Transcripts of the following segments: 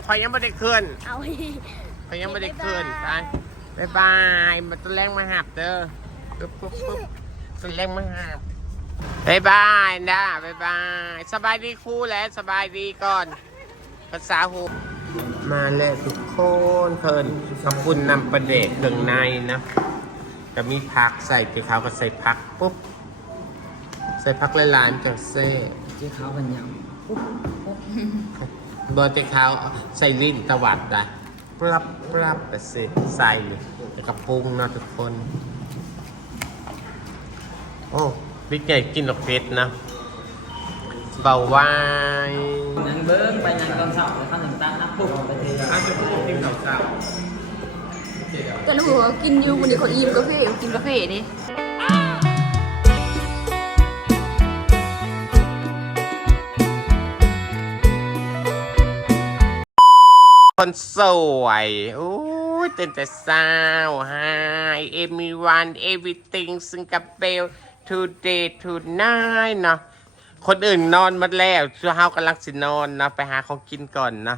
าวข่อยยังไม่ได้ขึ้นเอาอีกข่อยยังไม่ได้ขึ้นไปบ๊ายบายมาตัวแรงมาหับเด้อปุ๊บปุ๊บปุ๊บตัวแรงมาหับบ๊ายบายนะบ๊ายบายสบายดีครูแล้วสบายดีก่อน ภาษาหูมาแล้วทุกคนเพิ่นกระปุ่นนำประเดชเครื่องในนะก็มีผักใส่ไปขาวก็ใส่ผักปุ๊บใส่ผักหลายๆมันจะเซ่เจ๊ขาวกันยังบ อเจ๊ขาวใส่ลิ้นตวัดได้ปรับปรับไปสิใส่แล้วกระปรุงเนาะทุกคน โอ้บิ๊กใหญ่กินดอกเพชรนะ เบาไวายยังเบิ้งไปยังตอนเช้าเลยข้าวหนึ่งตาน้ำปุ๊บไปเทอาจจะพูดกินข้าวเช้าแต่ละหัวกินอยู่วันนี้คนอิ่มกาแฟกินกาแฟนี่ คนสวยอู้ยเต้นแต่เศร้า Hi everyone everything ซิงคโปร์ today tonight เนาะคนอื่นนอนหมาแล้วช่วเฮากำลังสินอนนะไปหาของกินก่อนนะ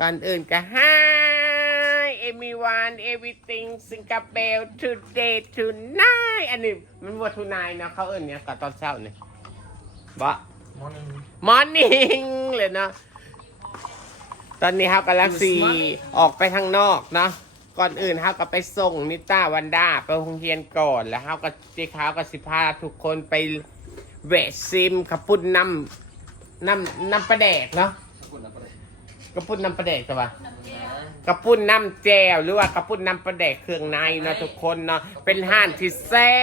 ก่อนอื่นก็ Hi everyone everything ซิงคโปร์ today tonight อันนี้มันว่า tonight เนาะเขาเอื่นเนี่ยกับตอนเช้านี่บะมอนี่มอร์นิ่งเลยเนาะ ตอนนี้ครับกำลังสีออกไปข้างนอกเนาะก่อนอื่นครับก็ไปส่งนิต้าวันด้าไปโรงเรียนก่อนแล้วครับก็เจ๊ขาวกับสิพาทุกคนไปเวทซิมขับปุ่นน้ำน้ำน้ำประแดกเนาะกระปุ่นน้ำประแดกใช่ปะกระปุ่นน้ำแจวหรือว่ากระปุ่นน้ำประแดกเครื่องในเนาะทุกคนเนาะเป็นห้านที่แซ่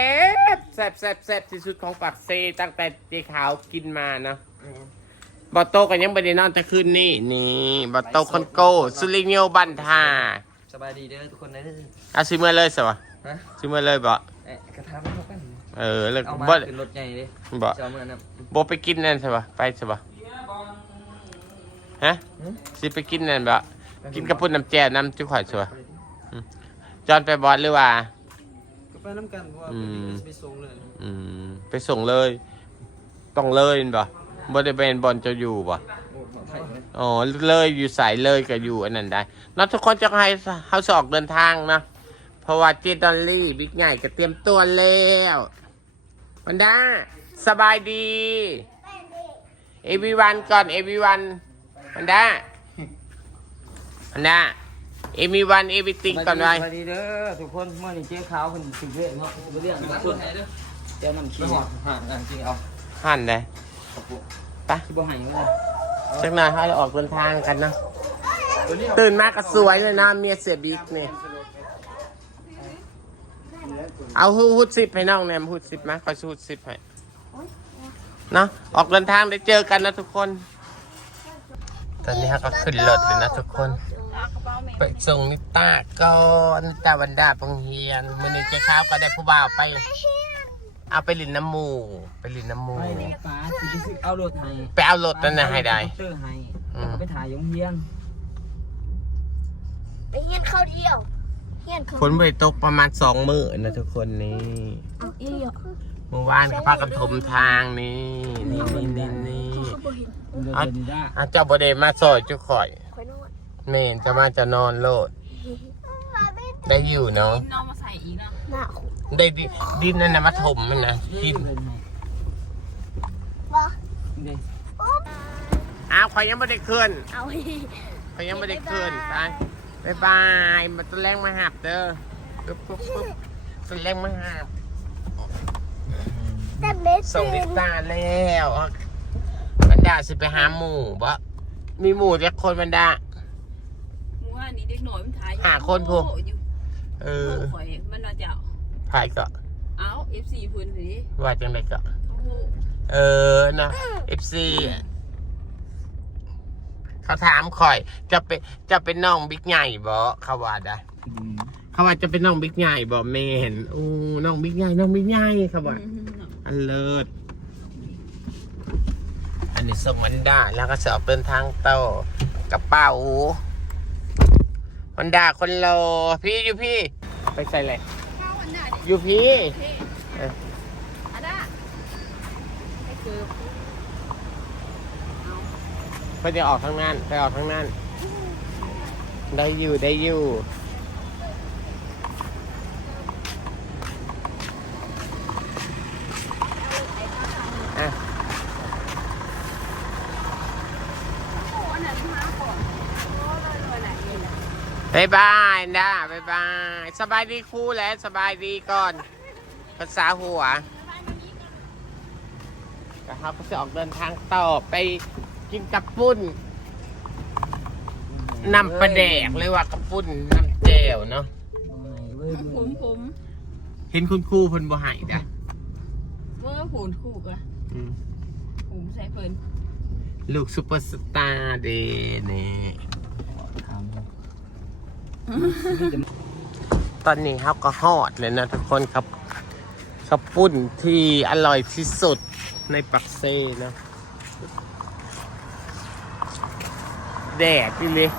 บแซ่บแซ่บแซ่บที่สุดของปากเซตั้งแต่เจ๊ขาวกินมาเนาะ บอโตกันยังไม่ได้นอนแต่คืนนี่นี่บอโตคอนโกสุริโยบันทาสบายดีเด้อทุกคนเด้อเอาซื้อมาเลยสิวะฮะซื้อมาเลยบ่เอ๊ะกระทะไม่เท่ากันเออแล้วเอามาบ่ขึ้นรถใหญ่เลยบ่เจ้าเมื่อนั้นบ่ไปกินนั่นสิวะไปสิวะฮะสิไปกินนั่นบ่กินกระปุ้นน้ำแจ่น้ำจุ๊ข่อยสิวะจอนไปบอสหรือว่าก็ไปน้ำกันเพราะว่าอืมไปส่งเลยอืมไปส่งเลย ต้องเลยบ่ บ่ได้เป็นบอลจะอยู่บ่โอ้มาไผ่เลยอ๋อเลยอยู่สายเลยก็อยู่อันนั้นได้เนักทุกคนจะให้เขาสอกเดินทางนะเพราะว่าเจดอลลี่บิ๊กใหญ่ก็เตรียมตัวแล้ววันด้าสบายดีเอวีวันก่อนเอวีวันวันด้าวันด้าเอวีวันเอวีติงก่อนไว้สบายดีเด้อทุกคนเมื่อนี้เจ๊ขาวคนสิเวทเนาะบ่เรื่องทุกคนเจ้ามันขี้ห่างกันจริงเอาหันเลย กระปุกไปที่บ่ใหายก็ได้สักหน่อยให้เราออกเดินทางกันนะตื่นมาก็สวยเลยนะเมียเสียบิ๊กนี่เอาฮูฮุดซิปให้น้องเนี่ยฮูดซิปมาคอยฮูดซิปให้เนาะออกเดินทางได้เจอกันนะทุกคน ตอนนี้เราก็ขึ้นรถเลยนะทุกคน ไปส่งนิต้าก่อนนิต้าวันดาพงเฮียนมื่อนี้เจ้าข้าวก็ได้ผู้บ่าวไป เอาไปลินน้ำหมู ไปลินน้ำหมู ไปเลยป้าสิไปซื้อเอารถให้ไปเอารถนั่นนะให้ได้ เตอร์ให้อืม แล้วก็ไปถ่ายยงเฮียงไปเฮียนข้าวเที่ยวเฮียนข้าวฝนไปตกประมาณสองมื้อนะทุกคนนี่เอาเอี่ยเมื่อวานเขาพากันถมทางนี่นี่นี่นี่นี่ เขาบ่เห็นเดินอะเดินได้อะเจ้าบไดมาซอยจุข่อยคอยนอนเมนจะมาจะนอนโลด ได้อยู่เนาะ น้องมาใส่อีกนะหน้า ได้ดิดินนั่นนะมาถมมันนะดินเดินให้บ่เดินอ้าวข่อยยังไม่ได้ขึ้นเอาอีกข่อยยังไม่ได้ขึ้นไปบ๊ายบายมาตัวแรงมาหับเด้อปุ๊บปุ๊บปุ๊บตัวแรงมาหับแต่เม็ดส่งลิตาแล้วบรรดาสิไปหาหมู่บ่มีหมู่เรียกคนบรรดามึงว่านี่เด็กหน่อยมันถ่ายหาคนพวกอยู่เอเอออข่อยมันมาเจ้า ถ่ายก็เอ้า F4 พื้นสิว่าจังไดก็เขาโหเออนะ FC เขาถามข่อย จะเป็นจะเป็นน้องบิ๊กใหญ่บ่เขาว่าได้เขาว่าจะเป็นน้องบิ๊กใหญ่บ่แม่เห็นอู้น้องบิ๊กใหญ่น้องบิ๊กใหญ่เขาว่าอันเลิศอันนี้สมันดาแล้วก็จะออกเดินทางเต้ากระเป๋ามันดาคนโลพี่อยู่พี่ ไปใส่เลย อยู่พี่พี่ออจะออกทางนั้นไปออกทางนั้น ได้อยู่ได้อยู่ บายบายนะบายบาย สบายดีครู่แล้วสบายดีก่อน ภาษาหัวก็ครับก็จะออกเดินทางต่อไปกินกับปุ้นนำประแดกเลยว่ากับปุ้นน้ำแจ่วเนาะผมผมเห็นคุณครูเพิ่นบ่ใหายจ้ะเมื่อผูนคู่กะอืมผมใส่เพิ่นลูกซุปเปอร์สตาร์เดนี่ ตอนนี้ครับก็ฮอดเลยนะทุกคนครับข้าวปุ้นที่อร่อยที่สุดในปักเซนะ แดดนี่เลย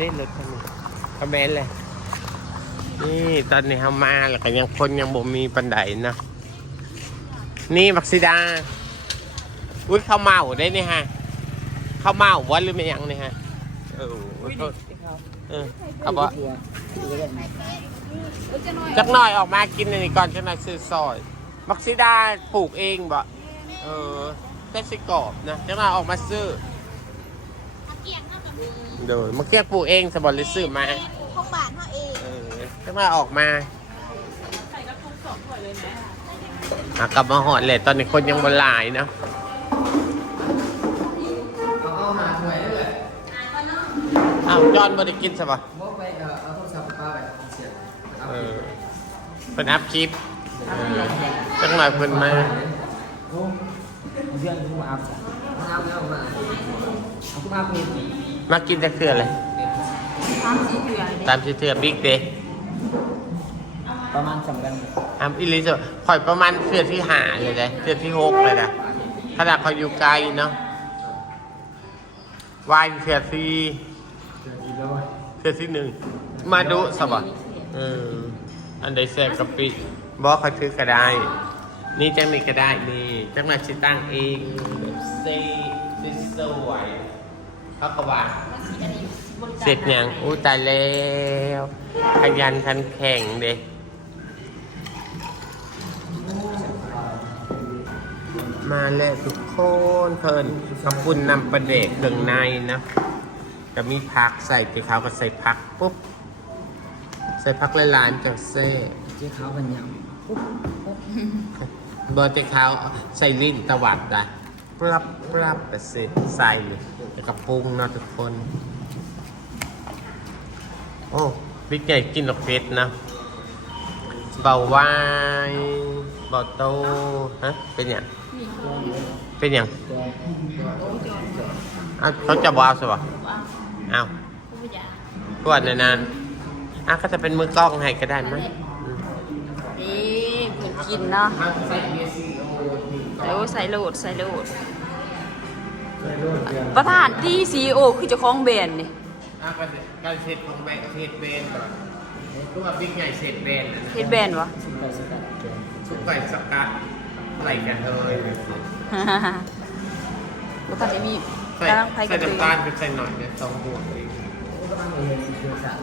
นี่รถคันนี้คอมเมนต์เลย นี่ตอนนี้เขามาแล้วก็ยังคนยังบ่มีปันไดนะ นี่บักซิดา อุ้ยข้าวเมาได้นี่ฮะข้าวเมาวัดหรือไม่ยังนี่ฮะ อเออเอาบ่จักหน่อยออกมากินอันนี้ก่อนจักหน่อยซื้อซอยบักซิดาปลูกเองบ่เออแต่สิกรอบนะจักหน่อยออกมาซื้อเดี๋ยวมะเกียปลูกเองสบอลลยซื้อมาของบานเขาเองเออจักหน่อยออกมาอะกลับมาหอดเลยตอนนี้คนยังบนหลายนะ อ้าวจอนบ่ได้กินใช่ปะบ่ไปเอาเอาโทรศัพท์ป้าไปเสียบเอาเออเพิ่นอัพคลิปเออจังหน่อยเพิ่นมาโอ้เพื่อนกูมาอัพจ้ะมาอัพแล้วมาเอากูมาอัพมีมากินแต่เครือเลยทำสีเถื่อนตามชื่อเทือบิ๊กเดย์ประมาณสำคัญอัมอิลิสคอยประมาณเครือที่หาเลยนะเครือที่หกเลยนะขนาดคอยอยู่ไกลเนาะวายเครือที่เดือนที่ร้อย เครือที่หนึ่งมาดูสบะเอออันใดแซ่บกะปิบอกคอยซื้อก็ได้ นี่จังนี่ก็ได้นี่จังหน่อยชิตั้งเองแบบเซ่สวยๆเขาก็ว่า เสร็จยังอู้ตายแล้วขยันขันแข่งเด็มาแล้วทุกคนเพิ่นขอบคุณนำประเดกเครื่องในนะ ก็มีผักใส่ไปเขาก็ใส่ผักปุ๊บ ใส่ผักหลายๆจากเซ่เจ๊ขาวเป็นยังบอเจ๊ขาวใส่ลิ้นตวัดนะปรับปรับไปสิใส่แล้วก็ปรุงเนาะทุกคน โอ้บิ๊กใหญ่กินดอกเพชรนะเบาหวายเบาโตฮะเป็นอย่างเป็นอย่างอ้าวเขาจะบเอาสิวะ อ้าวกวดนานๆอ้าวก็จะเป็นมือกล้องให้ก็ได้มั้ยอืมนี่เพิ่นกินเนาะใส่เบียร์ซีโอแล้วใส่โหลดใส่โหลด ประธานที่ซีโอคือเจ้าของแบรนด์นี่อ้าวก็ก็เสร็จของแบงเสร็จเบนก่อนก็ว่าบิ๊กใหญ่เสร็จเบนนะเฮ็ดแบรนด์วะสิบแปดสิบแปดเดือนซุปไก่สกัดไหลกันเลย บ่ทันได้มีใส่กำลังไผใส่กับตัวน้ำตาลไปใส่หน่อยเนี่ยสองบวกเองก็ต้องมีเดือนสาม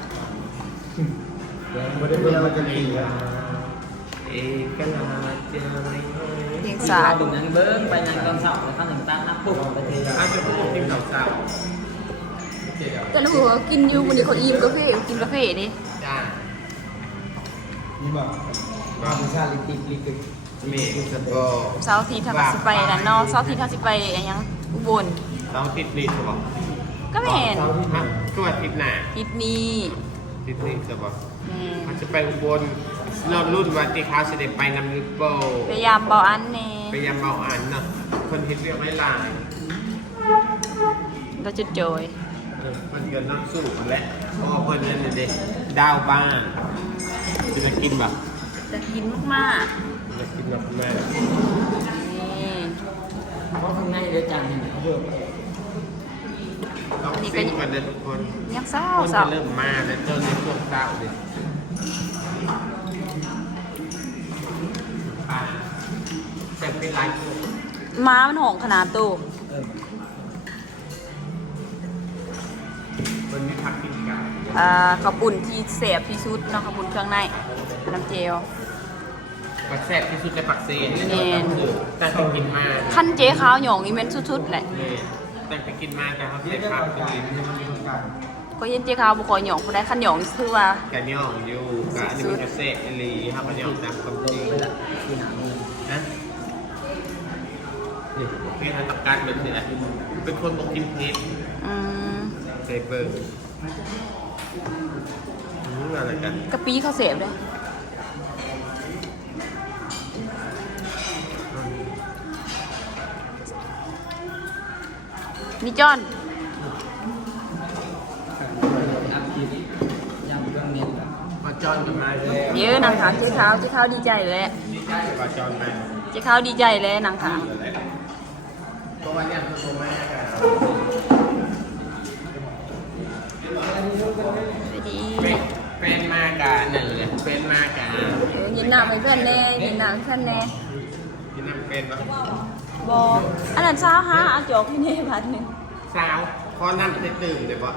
ไม่ได้เวลามันจะดีอะเอกลาเจอไม่เคยเพลงสาสาดึงนั้นเบิ้งไปนั้นตอนเสาร์แล้วข้าวหนึ่งตานับปุ๊บไปเทอาจจะพูดกินสาวสาวแต่ละหัวกินอยู่มื้อนี้เขาอิ่มกาแฟกินกาแฟนี่จ้านี่บอกมาพิซซ่าลิติลิกิเมย์สปอร์เสาร์อาทิตย์ถ้าสิไปนั่นเนาะเสาร์อาทิตย์ถ้าสิไปอันหยังอุบล ต้องติดนี่สบอกก็แม่นก็ว่าติดหนาทิศนี้ติดนี่สบอกแม่นอาจจะไปอุบลนอนรุ่นวันที่เขาเสด็จไปนำลิปโป้พยายามเบาอันแน่ไปยำเบาอันเนาะคนที่เรียกไม่ลายเราจะจอยเออมันเกินน้ำสูบและเพราะว่าเพื่อนนั่นน่ะเด็กดาวบ้านจะมากินแบบจะกินมากจะกินแบบแม่ ๆนี่ เพราะข้างในเดี๋ยวจานเห็นเขาเพิ่ม ต้องซิ่งกันเลยทุกคนยังเศร้าคนเศร้าจะเริ่มมาแล้วเจอในช่วงเช้าเลยอ่าแต่เป็นไรคนม้ามันหองขนาดโตเออมันมีผักกินกันอ่าข้าวปุ่นที่แสบที่สุดเนาะข้าวปุ่นเครื่องในน้ำเจล ปักแซ่บที่สุดในปักเซนแม่นแต่ต้องกินมากขั้นเจ๊ขาวหยองนี่แม่นสุดๆแหละเลย แต่ไปกินมากแต่เขาใส่ผักไปกินก็เห็นเจ๊ขาวบ่ค่อยหยองบ่ได้ขั้นหยองนี่คือว่ากันย่องอยู่กับอันนี้มันกระเซะอีหลีครับกันย่องตามความจริงนะนี่เพชรตักการเป็นเนี่ยเป็นคนบอกกินเพชรอืมเซเบอร์อืมอะไรกันกะปิเขาเสพเลย นี่จอนอัพคลิปยามเรื่องนี้มาจอนกันมาเลยเดี๋ยวนางถามเจ๊ขาวเจ๊ขาวดีใจเลยมาจอนมาเจ๊ขาวดีใจเลยนางถามเพราะว่าเนี่ยคือตัวแม่กันดีเป็นเป็นมากกันหนึ่งเลยเป็นมากกันเออยินหนามให้เพื่อนแน่ยินหนามให้เพื่อนแน่ที่นั่นเป็นปะ บออันนั้นเช้าฮะอาจอกพี่เน่พันหนึ่งสาวพอนั่งตื่นตื่นเลยปะ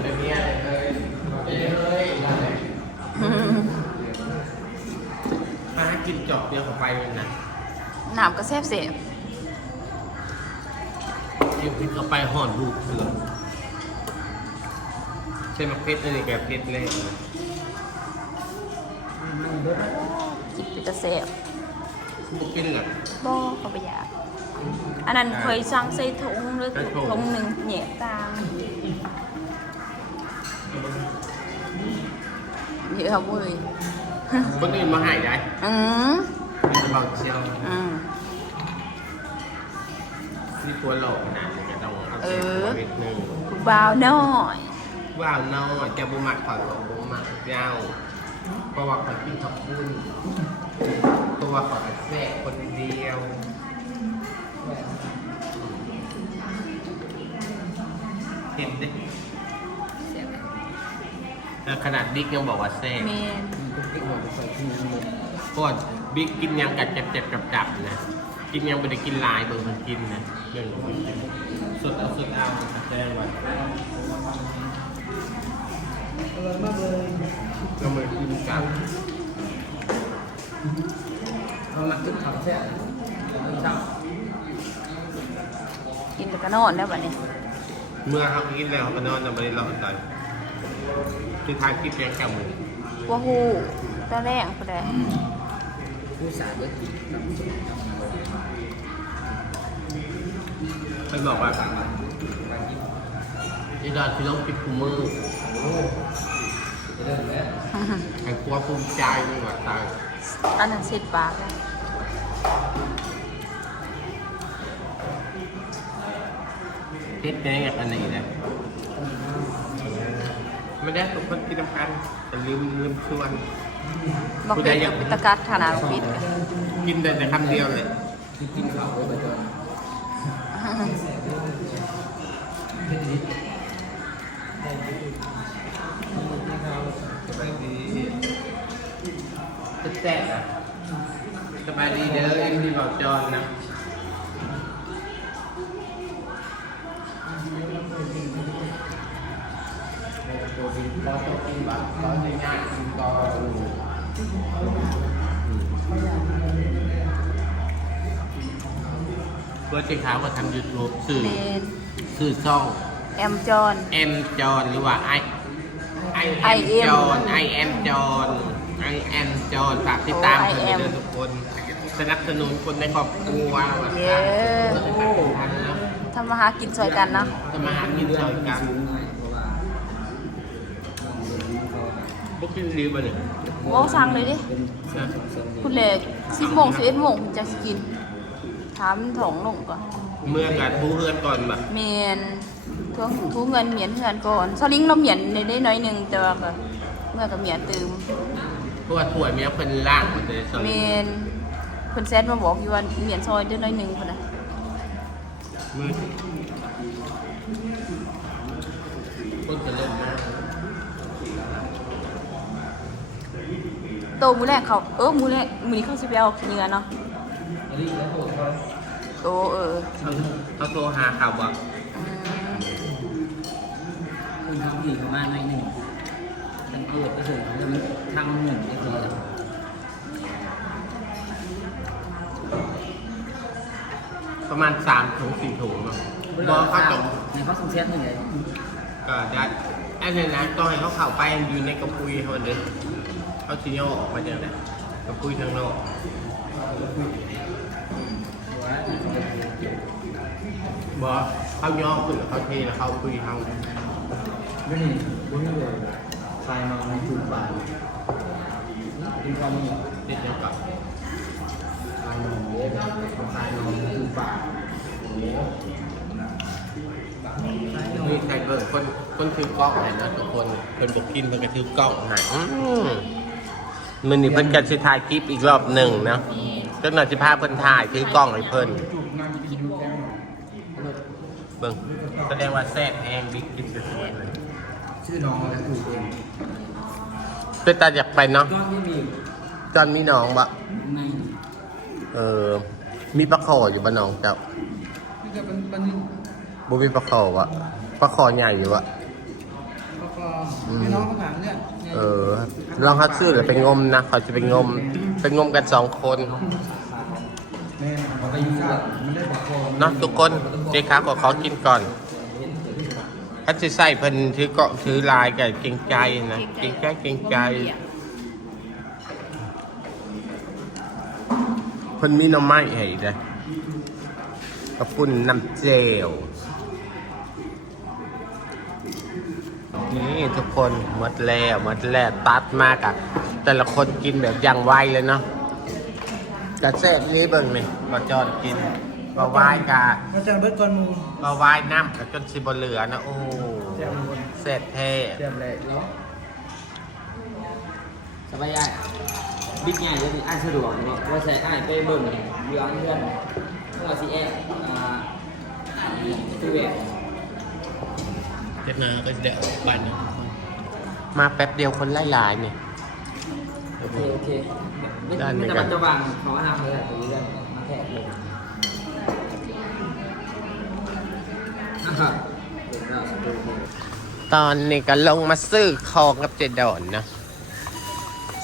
เดี๋ยวนี้อะไรเลยเดี๋ยวเลยมากินจอกเดียวเข้าไปเลยนะหนามก็แซ่บเสพยิ งพิษเข้าไปห่อนลูกเลยใช่ไหมเพชรนี่แกเพชรเลยจิตเป็นตะแสบบุกินหรอกบอเขาไปอยาก อันนั้นเคยสั่งใส่ถุงหรือใส่ถุงถุงหนึ่งเหนียตางเยอะเว้ยคนอื่นมาใหายได้อืมมีเบาเชียวอืมนี่ตัวหลอกนะก็ต้อง เอาเอเสียองนิดนึงผู้บ่าวน้อยว้าวน้อยจะบุมักขอดของบุมักยาวเพราะว่าขอกินขอบคุณตัวขอแทรกคนเดียวเห็นดิเออขนาดบิ๊กยังบอกว่าแทรก เมนติ๊กหัวใส่ที่นี่เลยเพราะว่าบิ๊กกินยังกัดเจ็บเจ็บกับจับนะ กินยังไม่ได้กินหลายเบอร์มันกินนะเรื่องของมันกินสดเอาสดเอาแจ้งไว้อร่อยมากเลยก็มากินกันเอามาตึ๊บขับแช่เช้ากินแต่ก็นอนแล้วบัดนี้เมื่อเขากินแล้วเขาก็นอนจะไม่ได้รอดใจคือทานกินเพียงแค่หมูว่าหูตะแรงพอได้ผู้สาวเบิร์ ดไปบอกว่าไอ้ดอนคือต้องปิดคูมือจะเดินแล้วไอ้กลัวภูมิใจนี่หว่าตายอันนั้นเสร็จปากแล้วเฮ็ดได้ไงอันไหนนะไม่ได้ทุกคนกินน้ำกันแต่ลืมลืมชวนบอกเป็นเป็นตะกัดขนาดปิดกินแต่แต่คำเดียวเลยที่กินข้าวไว้ไปก่อน ごめんなさい。 เพื่อที่เขามาทำยูทูบสื่อเมนสื่อช่องแอมจอน เอ็มจอนหรือว่าไอไอ I เอ็ม am จอนไอเอ็มจอนไอเอ็มจอนฝากติดตามโอ้ I เพื่อน am เด้อทุกคนสนับสนุนคนในครอบครัวว่าเย้ โอ้ทันแล้วทำมาหากินซอยกันเนาะจะมาหากินซอยกันสูงหน่อยเพราะว่าพวกกินรีบเลยโอ้สั่งเลยดิเป็นสองสองคุณเลยสิบโมงสิบเอ็ดโมงคุณจะสิกิน ถามถงลงก่อนเมื่อการผู้เฮือนก่อนแบบเมียนทุกทุกเงินเหมียนเงินก่อนสลิงเราเหมียนได้ได้น้อยหนึ่งแต่ว่าก็เมื่อกับเหมียนตื่มเพราะว่าถ้วยเมียเพิ่นล่างหมดเลยสอนเมียนเพิ่นแซดมาบอกอยู่ว่าเหมียนซอยได้น้อยหนึ่งคนน่ะมือคนจะเริ่มมากโตมือแรกเขาเออมือแรกมือนี้เขาสิไปเอาเนื้อเนาะ อันนี้แล้วโหดเขาโตเออเขาเขาโทรหาข่าวบอกคุณทำผีประมาณหน่อยหนึ่งทางเอิดก็ถึงแล้วมันทางหนึ่งก็คือประมาณสามถุงสี่ถุงเนาะบอกเขาต้องในเขาส่งเซตหนึ่งเลยก็ได้อันนี้นะต้องให้เขาเข้าไปอยู่ในกระปุยเขาเลยเขาชิโยออกมาจากไหนกระปุยทางนอก บอกเขาย่อขึ้นแล้วเขาเทแล้วเขาคุยเขาไม่นี่บุ้งเลยไฟมาในจุดบาทเป็นความมีติดเดียวกับไฟนองเยอะไฟนองในจุดบาทนี่ใครเบิร์คนคนถือกล้องเห็นนะทุกคนเพิ่นบอกกินเพิ่นก็ถือกล้องใหาย มันนี่เพิ่นกันสิถ่ายคลิปอีกรอบหนึ่งนะเจ้าหน้าที่พาเพิ่นถ่ายถือกล้องให้เพิ่นเบิ่งแสดงว่าแซ่บแองบิ๊กกินสุดๆเลยชื่อน้องอะไรถูกเองเป็นตาอยากไปเนาะก็ไม่มีจอนมีน้องบะในเออ มีปลาคออยู่บ้านน้องเจ้านี่จะเป็นเป็นบ่มีปลาคอวะปลาคอใหญ่อยู่วะแล้วก็พี่น้องเขาถามเนี่ย เออ ลองฮัดซื้อหรือไปงมนะเขาจะไปงมไปงมกันสองคนเนาะทุกคนเจ๊ค้าก็ขอกินก่อนถ้าจะใส่เพิ่นถือเกาะถือลายกับเก่งใจนะเก่งใจเก่งใจเพิ่นมีน้ำไม้ให้เลยกระปุ่นน้ำเจล นี่ทุกคนหมดแล้วหมดแล้วตัดมากอะแต่ละคนกินแบบอยังไวเลยเนาะกระเซ็ดนี้เบิ่งนี่มาจอดกินมาไหว้กะมาจากเบิร์ดก่อนมูมาว่ายน้ำกับจนสิบเหลือนะโอ้แจ่มบนเสร็จเท่แจ่มเลยเนาะสบายใหญ่บิ๊กใหญ่เลยอ้ายสะดวกเนาะว่าใส่อ้ายไปเบิ่งอยู่อันเพื่อนเพื่อซีแออ่าคือแบบ เจ็ดนาก็จะเดี๋ยวไปนะมาแป๊บเดียวคนไล่ลายเนี่ย โอเคโอเคไม่ด้านนี้ไม่กัจะนมันจะวางเขาทำเลยตรงนี้เลยมาแทะเลยอะเดี๋ยวเราดูตอนนี้ก็ลงมาซื้อของกับเจดอนนะ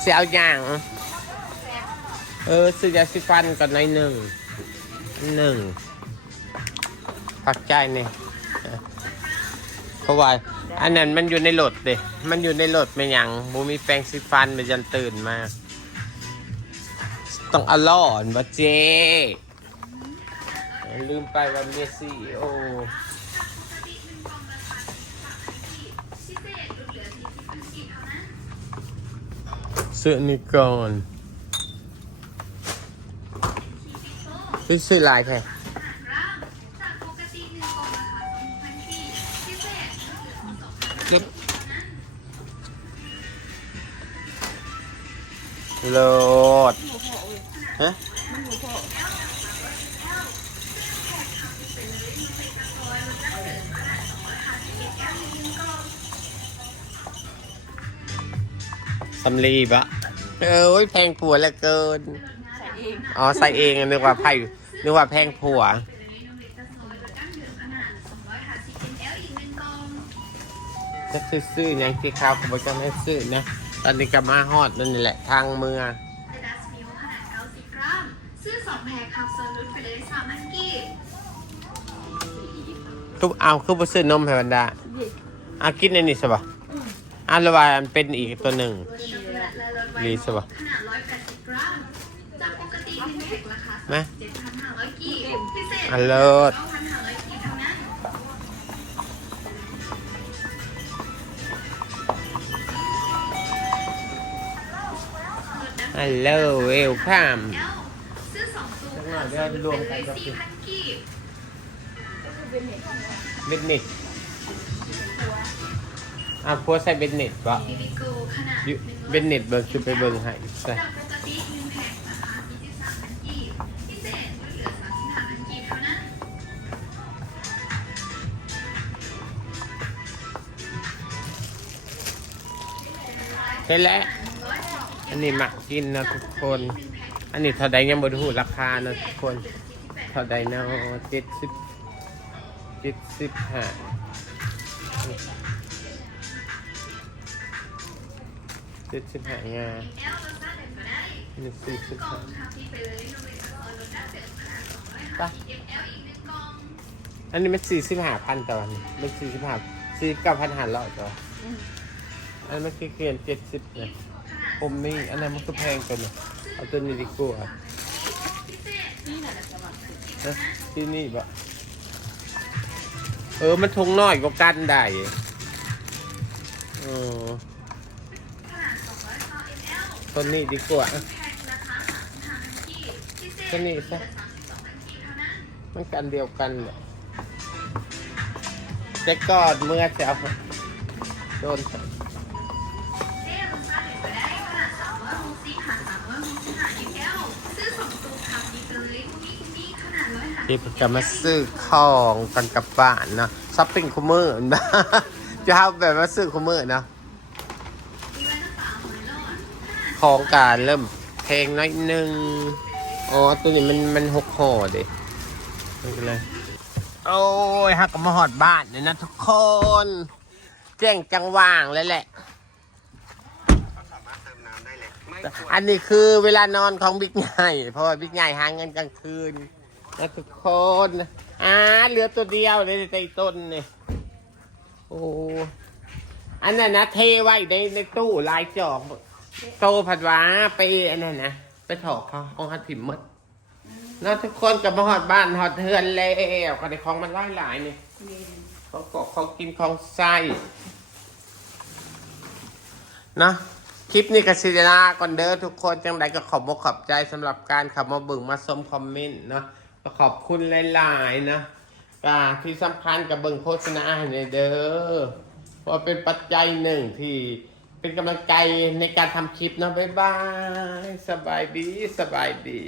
เสียเอาอย่าง เออซื้อยาสีฟันก่อนหน่อยหนึ่งหนึ่งพักใจเนี่ย เพราะว่าอันนั้นมันอยู่ในรถเด้มันอยู่ในรถไม่หยังบูมีแปรงสีฟันมันยันตื่นมาต้องอร่อนวะเจ ลืมไปว่าเมสซี่โอซื้อนี่ก่อนซื้อซื้อลายแค่ จึ๊บโหลดฮะสำลีบะเออโอ้ยแพงผัวเหลือเกินใส่เองอ๋อ ใส่เองนึกว่าไผ่นึกว่าแพงผัว จะซื้อๆอย่างที่ข้าวเขาบอกจะไม่ซื้อนะ ตอนนี้ก็มาฮอดนั่นนี่แหละทางเมืองดัสมิลขนาด 90 กรัม ซื้อ2แพ็คครับโซลุดไปเลย3,000กีบคือเอาคือไปซื้อนมให้บรรดาเอากินในนี่ใช่ปะอะระบายมันเป็นอีกตัวหนึ่งตัวช็อกโกแลตและรสไวรีน์ใช่ปะขนาด 180 กรัมจากปกติ1แพ็คราคาไหม7,500กีบพิเศษอันเลิศ ฮัลโหลเวลคัมซื้อสูตรจังหวะครับเดี๋โซยวลุดรวมไปกันเลก็ยคือ4,000กีบเบนเน็ตอะพัวใส่เบนเน็ตปะบิบิโกขนาดเบนเน็ตเบิร์คือไปเบิร์ให้ใส่จากปแพ็คราคา23,000กีบพิเศษลดเหลือ35,000กีบเท่านั้นเห็นแล้ว นนี้หมักกินนะทุกคน อันนี้เท่าใดยังบ่รู้ราคานะทุกคน เท่าใดเนาะเจ็ดสิบเจ็ดสิบห้าเจ็ดสิบห้างาหนึ่งสี่สิบห้าไปอันนี้มันสี่สิบห้าพันต่อวันมันสี่สิบห้าสี่เก้าพันห้าร้อยต่ออันนมันคือเกินเจ็ดสิบเนะ ผมนี่อันนั้นมันก็แพงเกินเลยเอาตัวนี้ดีกว่านะที่นี่บะเออ มันทงน้อยก็กันได้เออต้นนี้ดีกว่าต้นนี้ซะมันกันเดียวกันเลยแต่ก่อนเมื่อจะเอาโดน ที่จะมาซื้อของกันกลับบ้านเนาะช้อปปิ้งคูเมอร์นะจะเอาแบบว่าซื้อคูเมอร์เนาะของการเริ่มเพลงน้อยหนึ่งอ๋อตัวนี้มันมันหกห่อดิไม่เป็นไรโอ้ยฮักก็มาหอดบ้านเนี่ยนะทุกคน แจ้งจังว่างเลยแหละ อันนี้คือเวลานอนของบิ๊กใหญ่เพราะว่าบิ๊กใหญ่หาเงินกลางคืน นะทุกคนอ่าเหลือตัวเดียวเลยในต้นนี่โอ้อันนั้นนะเทไว้ในในตู้ลายจอกโตผัดหวาไปอันนั้นนะไปถอกเขาเอาหัดถิ่มหมดนะทุกคนกับมาหอดบ้านหอดเทือนแล้วก็ได้ของมันหลายหลายนี่เขาก็เขากินของไส้นะคลิปนี้ก็สิลาก่อนเด้อทุกคนจังใดก็ขอบอกขอบใจสำหรับการขับมาบิ่งมาชมคอมเมนต์เนาะ ก็ขอบคุณหลายๆนะก็ที่สำคัญกับเบิงโฆษณาในเด้อเพราะเป็นปัจจัยหนึ่งที่เป็นกำลังใจในการทำคลิปนะบ๊ายบาย สบายดี สบายดี